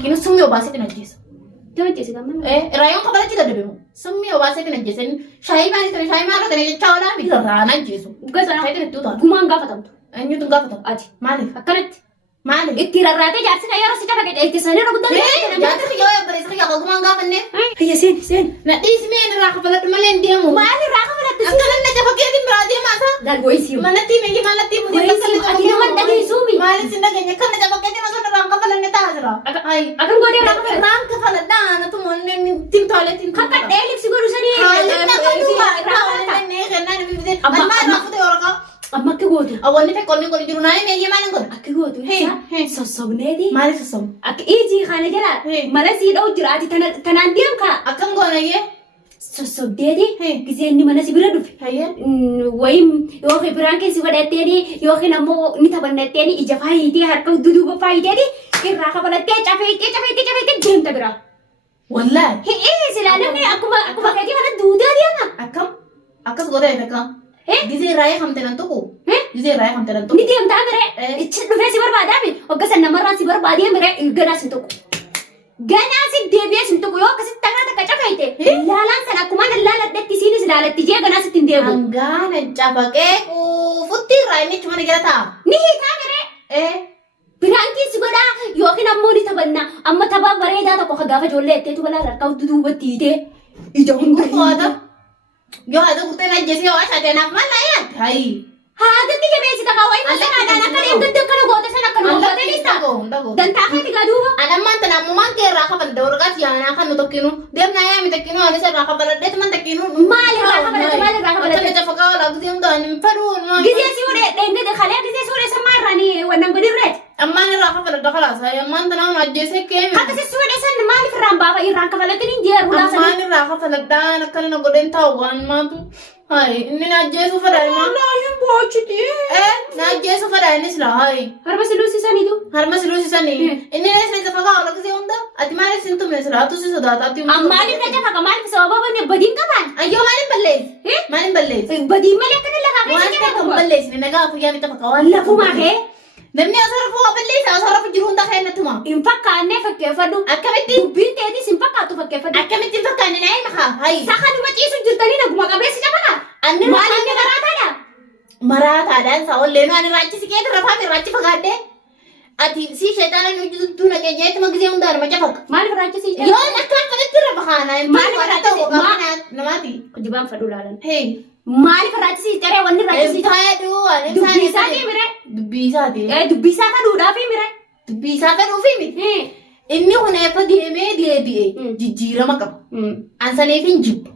takkiinu summii obaasee kana jeessa. Tawajjisi gamma. Raayyoon kabalatti gad deemu. Summii obaasee kana jeessan shaayii maal kana jechaa oolaa miti raanaa jeessu. Gasa Shaayii kana itti utaala. gumaan gaafatamtu. Eenyutu gaafatamu? Ati Maaliif? akkanatti Maaliif? itti rarraatee jaarsi kan yeroo si cafa gadhee itti sanii roguddaa. Jaarsi yoo eebbareessa yaa ogumaan gaafanne. Hayya seen. Na dhiismee irraa kafaladhu malee hin deemu. Maali irraa kafaladhu? Akkana na jafa keetiin biraa deemaa isaa. Galboisiyo. Manatti meeqii malatti Goisiyo ati nama dhageessuumi. Maaliif sin dhageenya kan na jafa keetiin osoo irraa kafalanne ta'a jira. Akan godhee irraa kafaladhu. Irraan kafaladhaa anatu moonni timtooletiin. Kan kadhee lipsi godhu sanii. Haalli na qabuudha. Amma irraa futee waraqaa. Amma akka gootu. Awwanni ta'e qonni godhu jiru naani meeyyee maaliin godha? Akka gootu. Sossobneeti. Maaliif sossobu? Akka ijii kana jala. Mana sii dha'u jira ati tanaan deemka. Akkam goonayyee? Sossobdeeti. Gisee inni mana si bira dhufe. Wayim yookiin biraan keessi godhatteeni yookiin ammoo ni taphannatteeni ija faayitee harka duduuba faayiteeti irraa kafalattee cafeettee deemta bira. Wallaahi. Silaa namni akkuma keetii kana duudaa deema. Akkam? Akkas godhee takka. Gisee raayee hamte nan tuqu. Gisee raayee hamte nan tuqu. Ni deemtaa bire. Ichi dhufee si barbaadaami. Hoggasan namarraan si barbaadee bire ganaa si tuqu. Ganaa si deebi'ee si tuqu yoo akkasitti takka cafeete. Laalaan sana akkuma laaladhetti isiinis laalatti jee ganaa sitti hin deebu. Hangaana cafaqee quufutti irraa inni chuma ni jala ta'a. Ni hiikaa bire. Biraan keessi godhaa yookiin ammoo ni taphanna. Amma taphaa bareedaa tokko ka gaafa ijoollee etteetu balaa harkaa duduubatti hiitee. Ija hunda hiitee. Yoo haadha kurteen ajjeesee waa shaateenaaf maal naa yaadde? Hayi. Haadatti jabeessita kaawwayi masa haadhaan akka deemtutti akkana goote sana akkana goote liista. Dantaa keeti gaduuba. Adammaan tan ammumaan kee irraa kafaladha warqaati yaanaa kan nu tokkinu. Deemnaa yaami tokkinu anis irraa kafaladheetu man tokkinu. Maal irraa kafaladhe? Akka jafa kaawwala gisee hundaan hin fedhuun. Gisee si udhee dheengate kalee gisee si udhee sammaa irraanii wannan godhirreeti. Ammaan irraa kafaladha kalaasa. Ammaan tan ammoo ajjeesee keemi. Akkasii si udhee san maaliif irraan baafa irraan kafalatin hin jeeru laasanii. Ammaan irraa kafaladhaan akkana na godheen taa'u waan maatu. Hai, inni na ajjeesuu fedha maa? Laayin boociti. Na ajjeesuu fedha innis laa hai. Harma si luusisaniitu. Harma si luusisanii. Inni nees na jafa kaawwala gisee hunda. Ati maaliif sin tumne silaa tu si sodaata ati. Maaliif na jafa ka maaliif sababa banne badiin qaban. Ayyoo maaliin balleessi? Maaliin balleessi? Badiin malee akkana lafaa keessa Waan jafa ta'e kan balleessine nagaa fuyyaa ni jafa kaawwala. Lafumaa kee. Namni osoo rafuu waa balleessa osoo rafuu jiru hunda kee natti maa. Hin fakkaannee fakkeeffadhu. Akkamitti? Dubbiin teetis hin fakkaatu fakkeeffadhu. Akkamitti hin fakkaanne naa hin makaa? Hai. Sakan dhuma ciisu jirtanii naguma qabeessi jabata. Anni Maaliif ni maraataadha? maraataadhaan isaa olleen ani raachi siqeetu rafaa raachi fagaadhee. Ati si sheexaana nu juttu na keenyatti magisee hundaan ma cafaka. Maaliif raachisi? Yoo akkaan kanatti rafa kaanaa. Maaliif raachisi? Namaati. Jibaan fadhu laalan. Hey. Maaliif raachisi? Taree wanni raachisi? Faayaduu ani Dubbii isaati mire. Dubbii isaati. Dubbii isaa fadhuudhaafi mire. Dubbii isaa fedhuufi miti. Inni huneeffa deemee deebi'ee jijjiirama qaba. Ansaniif hin jibbu.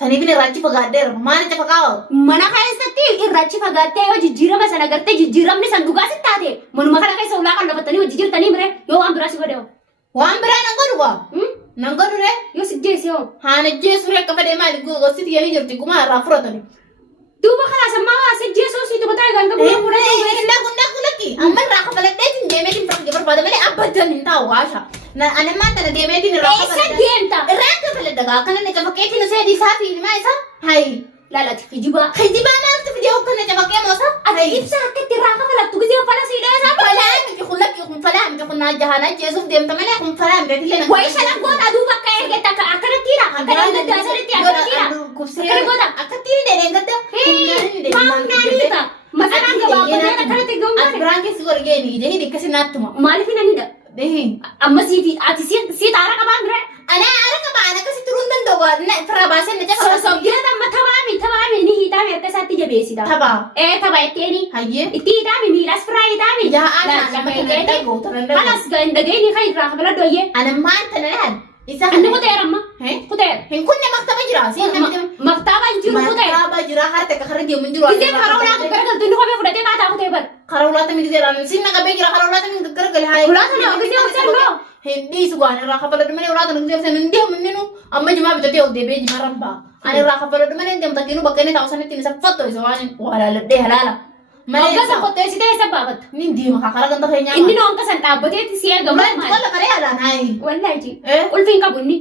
Saniif inni irraachi fagaadheera. Maal itti fagaawa? Mana keessatti irraachi fagaattee yoo jijjiirama sana gartee jijjiiramni san dhugaa si taate. Manuma kana keessa ulaa qallafatanii hojii jirtanii mire yoo waan biraa si godhe. Waan biraa nan godhu waa. Nan godhu ree. Yoo si jeesi yoo. Haana jeesu ree akka fedhee maali gosti yanii jirti gumaa irraa furatani. Duuba kana sammaa waa si jeesuu si tubataa eegan qabu yoo fuudhee. Lakki amma irraa kafaladheetiin deemeetiin fira barbaada malee abbadan hin taa'u waasha. Ani ammaan tana deemeetiin irraa kafaladha. Eessa deemta? Irraa kafaladha gaa akkana na cafaqeetiin seedii isaa fi ilmaa isaa. Hayi. Laalati kijibaa. Kijibaa maaltu fidee hokkana cafaqee moosa? Ati ibsa akkatti irraa kafalattu gisee uffata sii dheesaa. Falaa miti kun lakki kun falaa miti kun naa jahaanaa jeesuuf deemta malee kun falaa miti illee na. Wayi shalan goota duuba akka ergetti akkanattiidha. Akkana gaddaa sanitti akkanattiidha. Akkana goota. Akkattiin dheedheen gadda. Maam naaniidha. Masalaan gabaabbatee akkanatti gahuun. Ati biraan keessi godhee ni ija hidhi akkasi naattuma. Maaliif nanidha? Amma siifi ati si taara qabaan bira. Ana ara qabaan akkasi turuu hin danda'u. Firaa baasee na jafa. Sosobjeeta amma tabaami ni hiitaami harka isaatti jabeessita. Tabaa. Taba etteeni. Hayyee. Itti hiitaami miilas firaa hiitaami. Kanas dhageenyi kan irraa kabala dooyyee. Ana maanta na yaad. Isa Anni kuteera amma. Kuteera. Hin kunne maktaba jira. Maktaba jiru kuteera. Maktaba jira harta ka harra deemu jiru. Gisee karoolaa garagaltu inni kophee fudhatee kaataa kutee bar. Karoolaata mi gisee raan sinna qabee jira karoolaata mi garagal haay. Ulaata na gisee usannoo. Hindi sugaan irraa kafaladhu malee ulaata nu gisee hin deemu ninu amma jimaa bitatee ol deebi'ee jimaa rambaa. Ani irraa kafaladhu malee hin deemu takkinu bakka inni taa'u sanitti ni saffatto isa waan walaaladhee halaala. Akkasa qotteessitee isa baafatta. Ni deema kakara ganda keenyaa. Inni noon kasan dhaabbateetti si eegamu. Walla qaree haadhaan haayi. Wallaahi. Ulfiin qabu inni.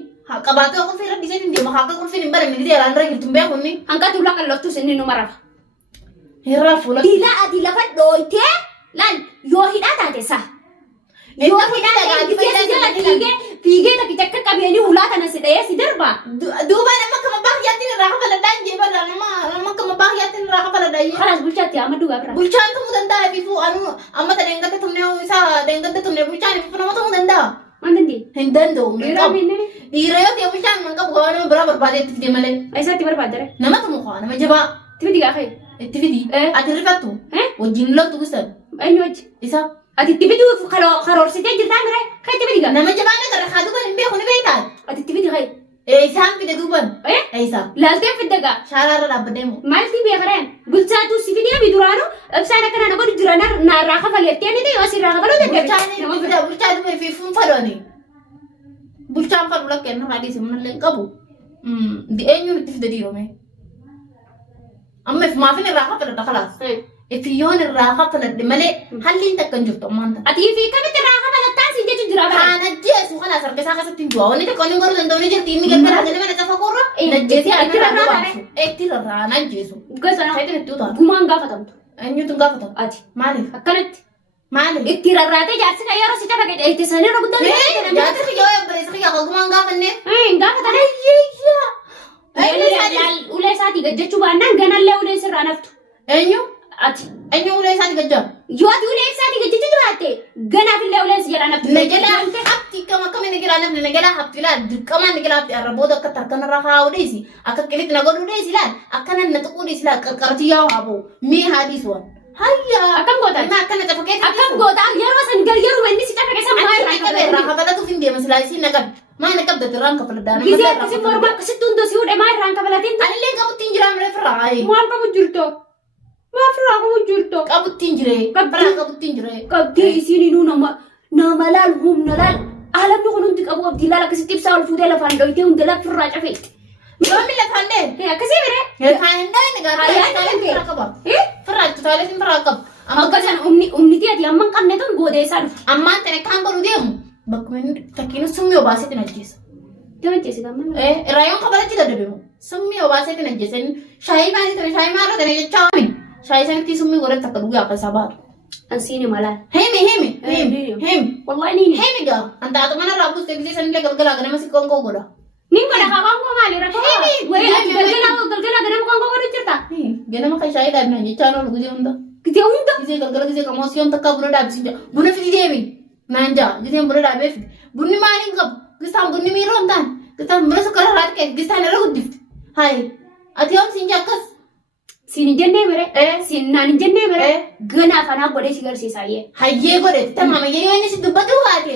Qabaatee qulfii irra disee hin deema akka qulfiin hin baranne gisee irraan irra jirtu hin beeku inni. Hanqa tuulaa kan loftus inni numa rafa. Hirraa fuula. Dilaa ati lafa dhooytee laal yoo hidhaa taate saa. Yoo hidhaan gisee fiigee takkicha akka qabeeni hulaa kana si dha'ee si darba. Duuba nama kama baay'aatiin irraa kafaladhaan jeebarra nama kama baay'aatiin irraa kafaladhaa. Kalaas bulchaatti amma dhugaa bira. Bulchaan ta'uu danda'a fi amma ta deengatti tumnee isaa deengatti tumnee bulchaan fi nama ta'uu danda'a. Waan dandeenye. Hin danda'u. Dhiira yoo ta'e bulchaan man qabu nama biraa barbaadee itti fide malee. Eessatti barbaadare? Nama tumu qaba nama jabaa. Itti fidi gaa ka'e. Itti fidi. Ati rifattu. Wajjin loltu gusan. Eenyu wajji? Isa. Ati itti fiduuf karoorsitee jirtaa mire? Kan itti fidi gaa? Nama jabaa nagarra haa duban hin beeku ni beektaa. Ati itti fidi ka'e. Isaan fide duban. Isa. Laaltee fidda gaa? Shaaraarra dhaabbadee moo. Maalti beekareen? Bulchaatu si fidee mi duraanu ibsaan akkana na godhu jira narraa kafalettee ni ta'e yoo asirraa kafaluu dadhabe. Bulchaan dhufee fi fuunfadooni. Bulchaan fadhu lakkeen nama adiisi malee hin qabu. Eenyuun itti fide diirome. Amma if maafin irraa kafaladha kalaas. If yoon irraa kafaladhe malee halliin takka hin jirtu ammaan ta'a. Ati fi kamitti irraa kafalattaa si jechu jira bara. Haa najjeesu kanaas harka isaa keessatti hin du'a. Wanni tokko inni godhuu danda'u ni jirti. Inni galgala galma na cafa korra. Najjeesee itti rarraa najjeesu. Gosa Faayidaa itti utaatu. gumaan gaafatamtu. Eenyutu gaafatamu? Ati Maaliif? akkanatti Maaliif? itti rarraatee jaarsi kan yeroo si cafa gadhe itti sanii irra guddaa Jaarsi kiyyoo eebbireessa kiyyaa kogumaan gaafanne. hin gaafatame. Ulee isaatii gajjachuu baannaan ganallee ulee sirraa naftu. Eenyu? Ati Eenyu ulee isaati gajjaa? yoo ati ulee isaatii gajjachuu baatte ganaafillee uleen si jedhaa naftu. Nagalaa hafti kama kama nagalaa namni nagalaa hafti laal dirqamaan nagalaa hafti arraboota akka tarkanarraa haa'uu dheesi akka qilitti na godhuu dheesi laal akka nan na tuquu dheesi laal qarqartii yaa'u haaboo mee haadhiis waan. Hayyaa Akkam gootan? Ima akkana cafa keessa. akkam goota yeroo san gargaaruu inni si cafa keessa maa irraa Akka irraa kabalatuuf hin deema silaa isiin naqab. Maa naqab datirraan kafaladhaan. gisee akkasii mormaa akkasitti hundoo si hudhe maa irraan kabalatiin Anillee qabuttiin jiraa miree firraa. maal qabu jirto maaf irraa qabu jirto Qabuttiin jiree. Biraa qabuttiin jiree. qabdee isiin inuu nama laal humna laal alamni kun hundi qabu abdii laal akkasitti ibsaa ol fuutee lafaan dhoyitee hunda lafirraa cafee Yoommi lafaan dee. akkasii bire Lafaan hin dhaane gaafa firraa qaba. Firraa tutaalee firraa qaba. akkasan humniti ati amma hin qabne tun goodeessaa dhufti. Ammaan tana kan godhu deemu bakkuma inni fakkiin summii obaaseetti najjeessa. Gammachiisi gamma. Raayyoon kabalatti dadhabeemu summii obaaseetti najjeessa. Shaayii maaliif tana shaayii maaloo tana jechaa waami. Shaayii sanitti summii godhatti akka dhugaa akka isaa baatu. Ansiini malaan. Himi. Wallahi niini. Himi gaa. Antaatu mana irraa buustee gisee sanillee galgalaa ganama si qonkoo godha. Nin godha kabaangoo maali rakkoo? Wayii ati galgala ganama qonkoo godhu jirta. Ganama kan shaayii dhaabinaan jechaa noonu gusee hunda. Gitee hunda. Gisee galgala gisee qamoo siyoon takka buna dhaabisiin buna fidi deemi. Naan jaa giseen buna dhaabee fidi. Bunni maaliin qabu? Gisaan bunni miiroo hin taane. Gisaan buna sukkara irraa dhiqee gisaan irra guddifti. Hayi. Ati yoom siin jakkas? Siin jennee mere. Siin naan jennee mere. Gana afanaa godhee si garsiisaa yee. Hayyee godhe. Tamaamayyee yoo inni si dubbatu baate.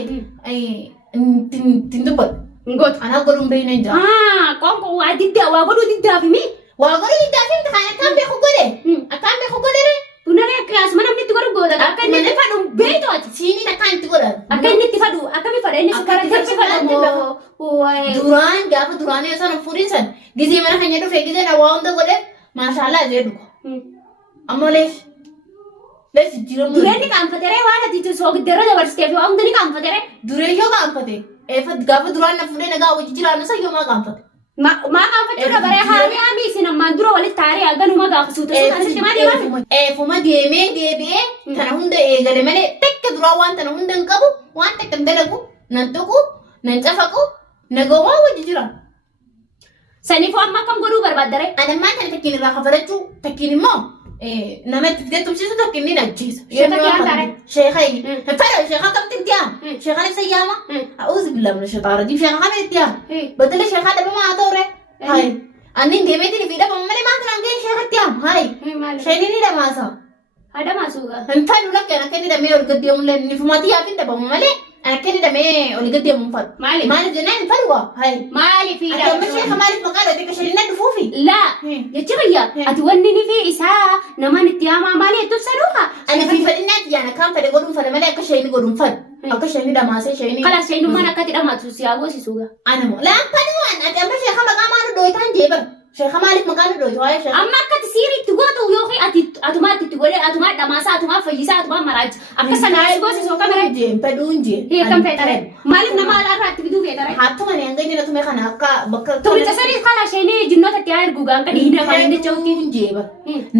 Tin dubbatu. Ngoota. Anaa godhuun beeyna hin jaa. Qonkoo waa diddaa waa godhuu diddaa fi mi. Waa godhuu diddaa fi kan akkaan beeku godhe. Akkaan beeku godhe. Bunaree akkaas mana namni itti godhu goota. Akka inni itti fadhu beektu ati. Siinii akkaan itti godhan. Akka inni itti fadhu akkami fadha inni sukkara itti fadhu. Duraan gaafa duraan yoo sana fuudhin san gisee mana keenya dhufee gisee na waa hunda godhe maashaallah jee dhuga. Ammoo lees jiramu. Dureen ni qaanfatere waan ati soogiddeerra dabarsitee fi waa hunda ni qaanfatere. Duree yoo qaanfate gaafa duraan na fuudhee nagaa wajji jiraannu san yoo maa qaanfate. Maa qaanfachuudha baree haamii haamii isin ammaan dura walitti taaree haganuma gaafa suuta suuta asitti maa deemaa? Eefuma deemee deebi'ee tana hunda eegale malee takka duraa waan tana hunda hin qabu waan takka hin dalagu nan tuqu nan cafaqu nagoomaa wajji jira. Saniifuu amma akkam godhuu barbaaddare? Anammaan kana takkiin irraa kafalachuu takkiin immoo namatti fidee tumsiisu tokkiin ni najjeesa. Sheekha kiyaan taare? Sheekhayi. Fara sheekha kamti itti yaama? Sheekhaan ibsa yaama? A'uuzu billahi mina shaytaani rajiim. Sheekha kam itti yaama? Baddala sheekhaa dhabamaa haa ta'u ree? Hayi. Anniin deemeetiin fi dhabama malee maa kanaan ga'e sheekatti yaama? Hayi. Sheenii ni dhamaasa. Adamaa suuqa. Hin fadhu lakkeen akka inni dhamee ol gaddeemullee ni fumaatii yaafin dhabamu malee akka inni dhamee ol gaddeemu hin fadhu. Maaliif? Maaliif jennaan hin fadhu waa? Hayi. Maaliif? Ati amma sheekha maaliif maqaa dhootee akka sheenii na dhufuufi? Laa. Jechi biyya. Ati wanni ni fi isaa namaan itti yaamaa maali hedduu saduuka? Ani fi fadhinnaatti yaana kan fedhe godhuun fadha malee akka sheenii godhuun fadhu. Akka sheenii dhamaasee sheenii. Kalas sheenummaan akkatti dhamaatu si haa goosisuuga. Anamoo laappanumaan ati amma sheekha maqaa maal dhooyitaan jeebar. Sheekha maaliif maqaan dhootu waa'ee sheekha? Amma akkati siiriitti gootu yookiin atumaatti itti godhee atumaa dhamaasaa atumaa fayyisaa atumaa maraachi akka sanaa goosisoo kamera Fedhuun jee. kan feetare maaliif nama alaarraa itti biduu feetare Hattuma ni hanga inni na tume kana akka bakka turicha sadii kala isheenii jinnoota itti haa ergu gaan kadhi hidha kan inni jawti Fedhuun jee ba.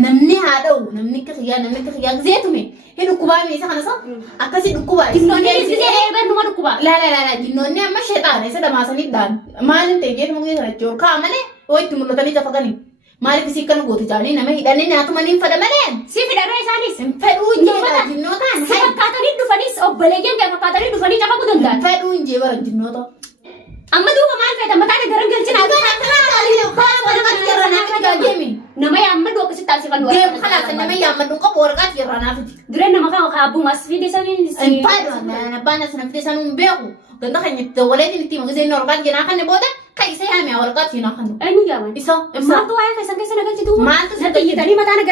Namni haa dha'u namni akka xiyyaa gisee tume hin dhukkubaa isa kana sa akkasi dhukkubaa. jinnoonni gisee eegan numa dhukkuba La jinnoonni amma sheexaana isa dhamaasanii dhaan maaliin ta'e jeetu mukni kana jiru kaa malee wayitti mul'atanii jafaqanii maaliif isii kana gootu jaanii nama hidhanii nyaatumaanii fada malee si fidharee isaanis fedhuun jee jinnootaan si fakkaatanii dhufanis obboleeyyan kee fakkaatanii dhufanii cafaquu danda'an fedhuun jee bara jinnoota. amma duuba maal feeta mataan garan galchina nama yaammadhu akkasitti taasifannu Deemu kanaaf nama yaammadhu qabu waraqaatti yeroo naafiti. dura nama kan kaabbu mas fide saniin Abbaan asina fide sanuu hin beeku. Ganda kan itti waleetiin itti magasee inni waraqaatti jenaa kan booda kan isa yaame waraqaatti jenaa kan. eenyu yaaman Isa. maaltu waa'ee keessan keessa nagalchitu Maaltu natti iyyitanii mataan